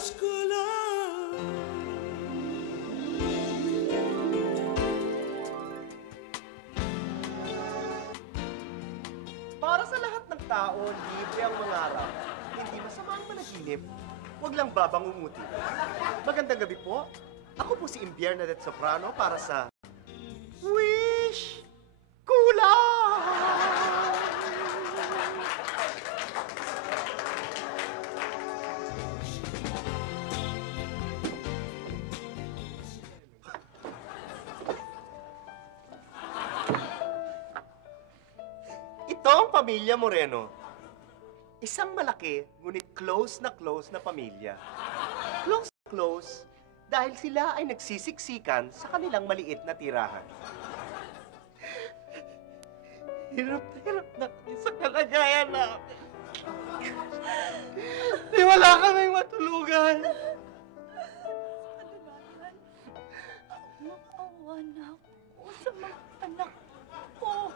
wish ko lang. Para sa lahat ng tao, libre ang mangarap. Hindi masama ang panaginip. Huwag lang babangunguti. Magandang gabi po. Ako po si Bernadette Soprano para sa Wish Kulang! Ito ang pamilya Moreno. Isang malaki, ngunit close na pamilya. Close na close dahil sila ay nagsisiksikan sa kanilang maliit na tirahan. Hirap na kami sa kalagayan namin. Di wala kaming matulugan. Maawa na ako sa mga anak ko.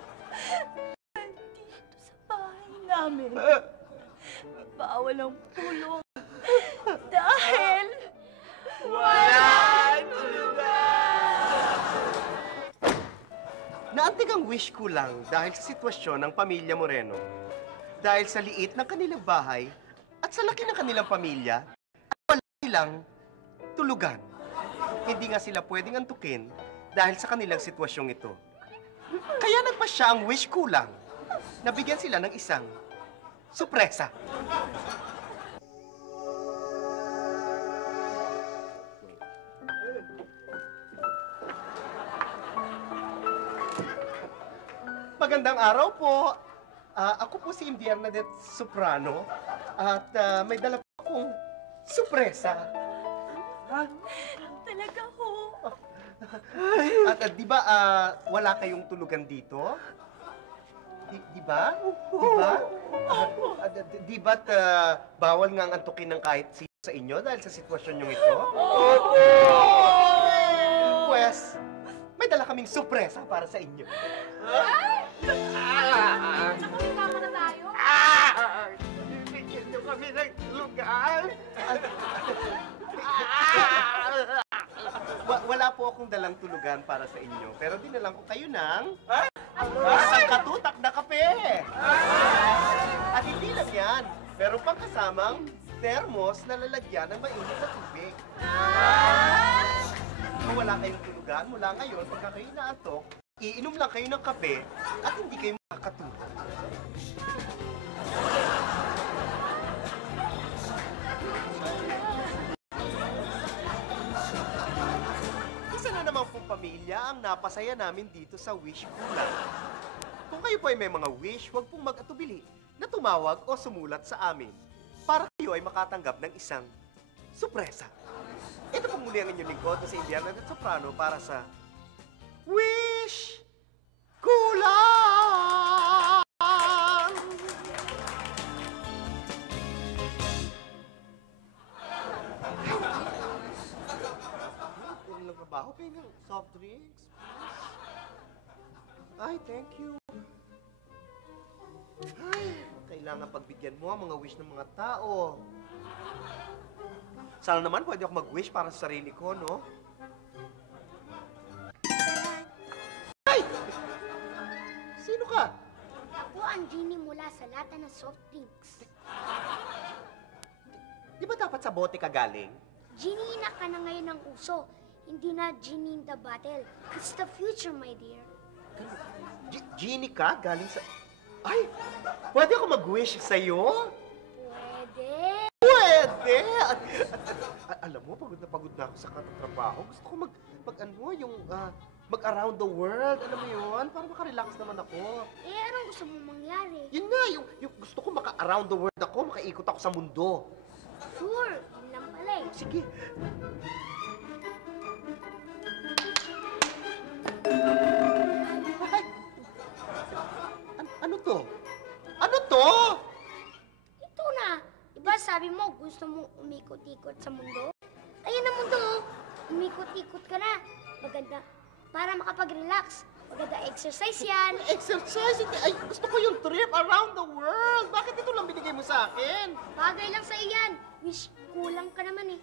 Dito sa bahay namin. Bawal ang tulong. Dahil Wala tulugan! Naantig ang wish ko lang dahil sa sitwasyon ng pamilya Moreno. Dahil sa liit ng kanilang bahay at sa laki ng kanilang pamilya, at wala silang tulugan. Hindi nga sila pwedeng antukin dahil sa kanilang sitwasyong ito. Kaya nagpasya ang wish ko lang. Nabigyan sila ng isang sorpresa. Magandang araw po. Ako po si Bernadette Soprano at may dala po akong sorpresa. talaga ho. At di ba wala kayong tulugan dito? Di ba? Di ba? Di ba't bawal nga ang antukin ng kahit sino sa inyo dahil sa sitwasyon nyo ito? Pues, may dala kaming sorpresa para sa inyo. Nakakama na tayo? Bibigyan nyo kami ng tulugan. Wala po akong dalang tulugan para sa inyo, pero dinalang ko kayo ng isang katutak na kape. At hindi lang yan, meron pang kasamang thermos na lalagyan ng mainit na tubig. Kung wala kayong tulugan, mula ngayon, pagka kayo naatok, iinom lang kayo ng kape at hindi kayo makakatulog. Isa na naman pong pamilya ang napasaya namin dito sa Wish Kulang. Kung kayo po ay may mga wish, huwag pong mag-atubili na tumawag o sumulat sa amin para kayo ay makatanggap ng isang sorpresa. Ito po muli ang inyong lingkod na si Bernadette Soprano para sa Wish Kulang! Huwag lang trabaho, kayo ng soft drinks. Ay, thank you. Ay, kailangan pagbigyan mo ang mga wish ng mga tao. Sana naman pwede ako mag-wish para sa sarili ko, no? Ay! Sino ka? Ako ang genie mula sa lata ng soft drinks. Di ba dapat sa bote ka galing? Genie na ka na ngayon ng uso. Hindi na genie in the bottle. It's the future, my dear. Genie ka? Galing sa... Ay! Pwede ako mag-wish sa'yo? Pwede. Pwede! Alam mo, pagod na ako sa katatrabaho. Gusto ko mag-around the world. Alam mo yun? Para makarelax naman ako. Eh, anong gusto mong mangyari? Yun nga, yung gusto ko maka-around the world ako, makaikot ako sa mundo. Sure, yun lang pala eh. Sige. Ay! Ano to? Ano to? Ito na. Diba sabi mo gusto mong umikot-ikot sa mundo? Ayun ang mundo. Umikot-ikot ka na. Maganda. Para makapag-relax. Maganda exercise yan. Exercise? Ay, gusto ko yung trip around the world. Bakit ito lang binigay mo sa akin? Bagay lang sa iyan. Wish, kulang ka naman eh.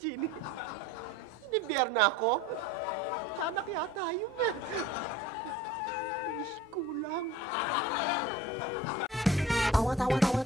Jeannie, nibiyar na ako. Anak yata yun eh. Wish ko lang. Awat, awat, awat.